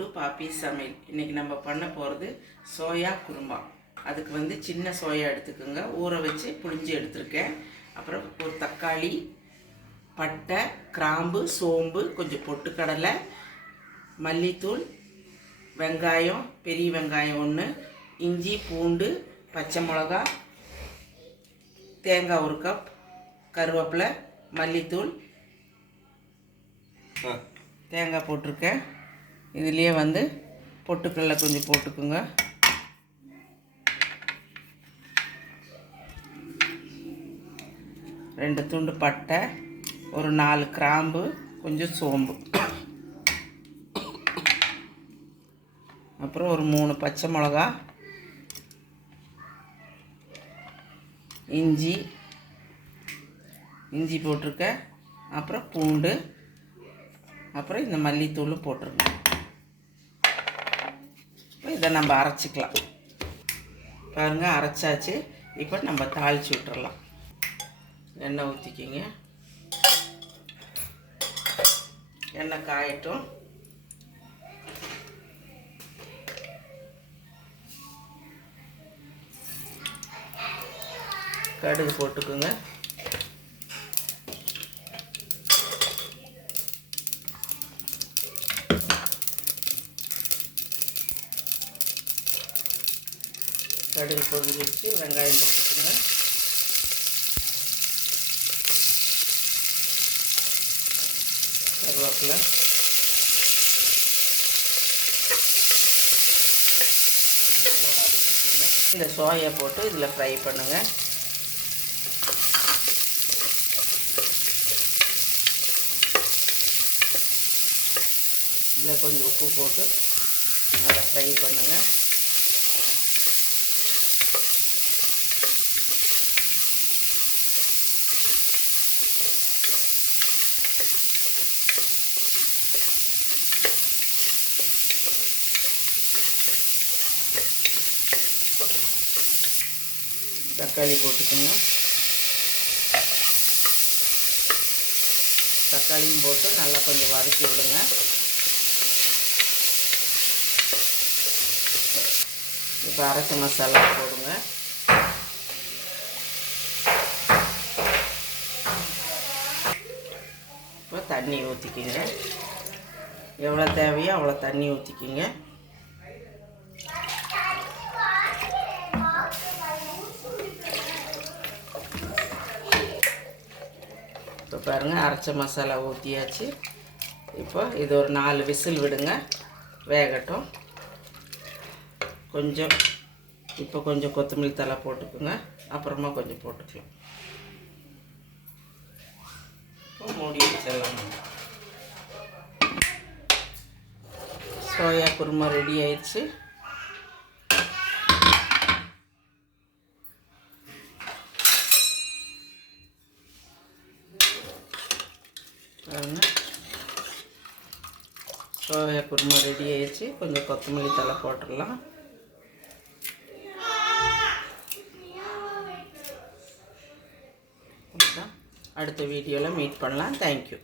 To பாப்பி சமையல். இன்றைக்கி நம்ம பண்ண போகிறது சோயா குருமா. அதுக்கு வந்து சின்ன சோயா எடுத்துக்கோங்க. ஊற வச்சு புளிஞ்சு எடுத்திருக்கேன். அப்புறம் ஒரு தக்காளி பட்டை கிராம்பு சோம்பு கொஞ்சம் பொட்டுக்கடலை மல்லித்தூள் வெங்காயம் பெரிய வெங்காயம் ஒன்று இஞ்சி பூண்டு பச்சை மிளகா தேங்காய் ஒரு கப் கருவேப்பிலை மல்லித்தூள் தேங்காய் போட்டிருக்கேன். இதுலேயே வந்து பொட்டுக்கடலை கொஞ்சம் போட்டுக்குங்க. ரெண்டு துண்டு பட்டை ஒரு நாலு கிராம்பு கொஞ்சம் சோம்பு. அப்புறம் ஒரு மூணு பச்சை மிளகா இஞ்சி இஞ்சி போட்டிருக்க அப்புறம் பூண்டு அப்புறம் இந்த மல்லித்தூளும் போட்டிருக்கேன். இதை நம்ம அரைச்சிக்கலாம். பாருங்கள் அரைச்சாச்சு. இப்போ நம்ம தாளித்து விட்டுறலாம். எண்ணெய் ஊற்றிக்கிங்க எண்ணெய் காயட்டும். கடுகு போட்டுக்குங்க. கடுகு வச்சு வெங்காயம் போட்டுக்கோங்க. கருவேப்பிலை. நல்லா இந்த சோயா போட்டு இதில் ஃப்ரை பண்ணுங்கள் இதில் கொஞ்சம் உப்பு போட்டு நல்லா ஃப்ரை பண்ணுங்கள் தக்காளி போட்டுக்கோங்க. தக்காளியும் போட்டு நல்லா கொஞ்சம் வதக்கி விடுங்க. இப்போ அரைச்ச மசாலா போடுங்க. இப்போ தண்ணி ஊற்றிக்கிங்க எவ்வளோ தேவையோ அவ்வளோ தண்ணி ஊற்றிக்கிங்க இப்போ பாருங்கள் அரைச்ச மசாலா ஊற்றியாச்சு இப்போ இது ஒரு நாலு விசில் விடுங்க வேகட்டும். கொஞ்சம் இப்போ கொஞ்சம் கொத்தமல்லி தலை போட்டுக்குங்க அப்புறமா கொஞ்சம் போட்டுக்கலாம். இப்போ மூடி வச்சிடலாம். சோயா குருமா ரெடி ஆயிடுச்சு. சோயா குருமா ரெடி ஆயிடுச்சு. கொஞ்சம் கொத்தமல்லி தலை போட்டுடலாம். அடுத்த வீடியோவில் மீட் பண்ணலாம். தேங்க்யூ